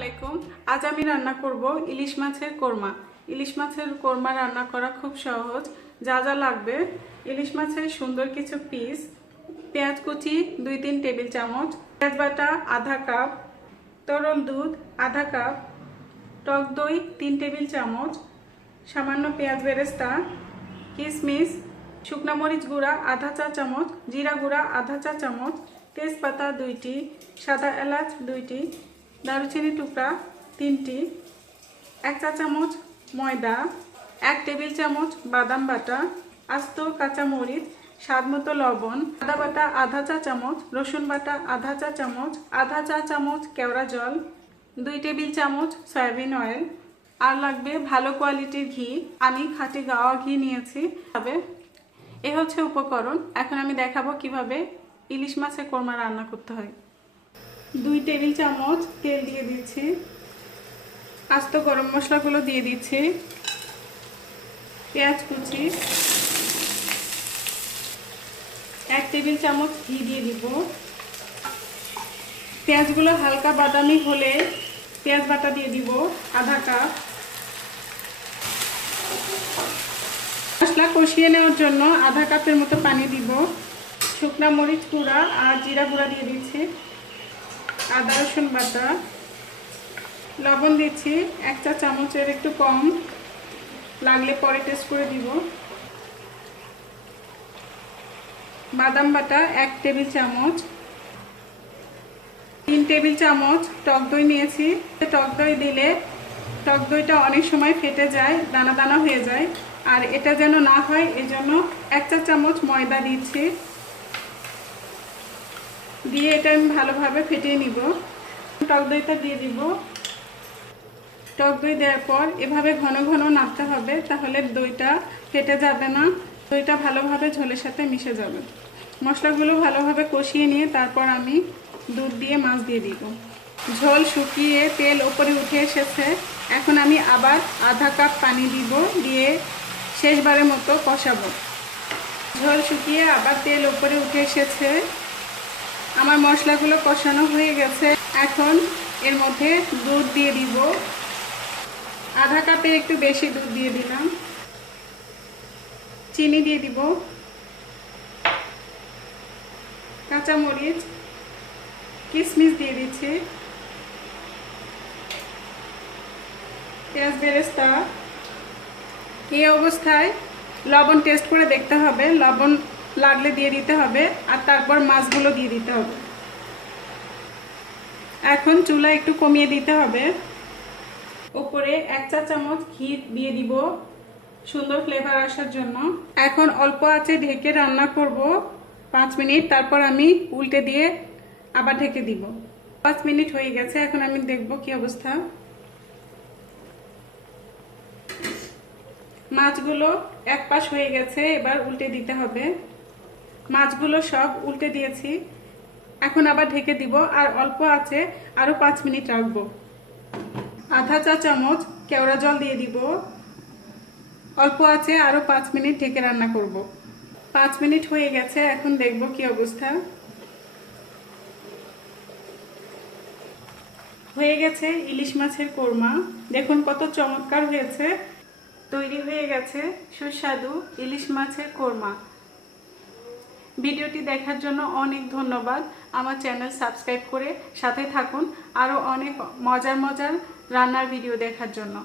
আলাইকুম। আজ আমি রান্না করব ইলিশ মাছের কোরমা। ইলিশ মাছের কোরমা রান্না করা খুব সহজ। যা যা লাগবে: ইলিশ মাছের সুন্দর কিছু পিস, পেঁয়াজ কুচি 2-3 টেবিল চামচ, পেঁয়াজ বাটা আধা কাপ, তরল দুধ আধা কাপ, টক দই 3 টেবিল চামচ, সামান্য পেঁয়াজ বেরেস্তা, কিশমিশ, শুকনো মরিচ গুঁড়া আধা চা চামচ, জিরা গুঁড়া আধা চা চামচ, তেজপাতা 2টি, সাদা এলাচ 2টি, দারুচিনি টুকরা 3টি, 1 চা চামচ ময়দা, 1 টেবিল চামচ বাদাম বাটা, আস্ত কাঁচা মরিচ, স্বাদমতো লবণ, আদা বাটা আধা চা চামচ, রসুন বাটা আধা চা চামচ, আধা চা চামচ কেওড়া জল, 2 টেবিল চামচ সয়াবিন অয়েল। আর লাগবে ভালো কোয়ালিটির ঘি। আমি খাঁটি গাওয়া ঘি নিয়েছি। এ হচ্ছে উপকরণ। এখন আমি দেখাবো কিভাবে ইলিশ মাছের কোরমা রান্না করতে হয়। 2 টেবিল চামচ তেল দিয়ে দিচ্ছি, আস্ত গরম মশলাগুলো দিয়ে দিচ্ছি, পেঁয়াজ কুচি, 1 টেবিল চামচ ঘি দিয়ে দিব। পেঁয়াজগুলো হালকা বাদামি হলে পেঁয়াজ বাটা দিয়ে দিব আধা কাপ। মশলা কষিয়ে নেওয়ার জন্য আধা কাপের মতো পানি দিব। শুকনো মরিচ গুঁড়া আর জিরা গুঁড়া দিয়ে দিচ্ছি, আদা রসুন বাটা, লবণ দিচ্ছি 1 চা চামচের একটু কম, লাগলে পরে টেস্ট করে দিব। বাদাম বাটা 1 টেবিল চামচ, 3 টেবিল চামচ টক দই নিয়েছি। টক দই দিলে টক দইটা অনেক সময় ফেটে যায়, দানা দানা হয়ে যায়, আর এটা যেন না হয় এজন্য 1 চা চামচ ময়দা দিচ্ছি। দিয়ে এটা আমি ভালোভাবে ফেটিয়ে নিব। টক দইটা দিয়ে দিব। টক দই দেওয়ার পর এভাবে ঘন ঘন নাড়তে হবে, তাহলে দইটা ফেটে যাবে না, দইটা ভালোভাবে ঝোলের সাথে মিশে যাবে। মশলাগুলো ভালোভাবে কষিয়ে নিয়ে তারপর আমি দুধ দিয়ে মাছ দিয়ে দিব। ঝোল শুকিয়ে তেল উপরে উঠে এসেছে। এখন আমি আবার আধা কাপ পানি দিব, দিয়ে শেষবারের মতো কষাবো। ঝোল শুকিয়ে আবার তেল উপরে উঠে এসেছে। আমার মশলাগুলো কষানো হয়ে গেছে। এখন এর মধ্যে দুধ দিয়ে দিব। আধা কাপের একটু বেশি দুধ দিয়ে দিলাম। চিনি দিয়ে দিব, কাঁচামরিচ, কিশমিশ দিয়ে দিচ্ছি, পেঁয়াজ বেরেস্তা। এই অবস্থায় লবণ টেস্ট করে দেখতে হবে, লবণ লাগলে দিয়ে দিতে হবে, আর তারপর মাছগুলো দিয়ে দিতে হবে। এখন চুলা একটু কমিয়ে দিতে হবে। উপরে 1 চা চামচ ঘি দিয়ে দিব সুন্দর ফ্লেভার আসার জন্য। এখন অল্প আঁচে ঢেকে রান্না করব 5 মিনিট, তারপর আমি উল্টে দিয়ে আবার ঢেকে দিব। 5 মিনিট হয়ে গেছে। এখন আমি দেখব কি অবস্থা। মাছগুলো এক পাশ হয়ে গেছে, এবার উল্টে দিতে হবে। মাছগুলো সব উল্টে দিয়েছি। এখন আবার ঢেকে দিব, আর অল্প আছে আরো 5 মিনিট রাখবো। আধা চা চামচ কেওড়া জল দিয়ে দিব। অল্প আছে আরো 5 মিনিট ঢেকে রান্না করব। 5 মিনিট হয়ে গেছে। এখন দেখব কি অবস্থা। হয়ে গেছে ইলিশ মাছের কোরমা। দেখুন কত চমৎকার হয়েছে। তৈরি হয়ে গেছে সুস্বাদু ইলিশ মাছের কোরমা। ভিডিওটি দেখার জন্য অনেক ধন্যবাদ। আমার চ্যানেল সাবস্ক্রাইব করে সাথে থাকুন আরও অনেক মজার মজার রান্নার ভিডিও দেখার জন্য।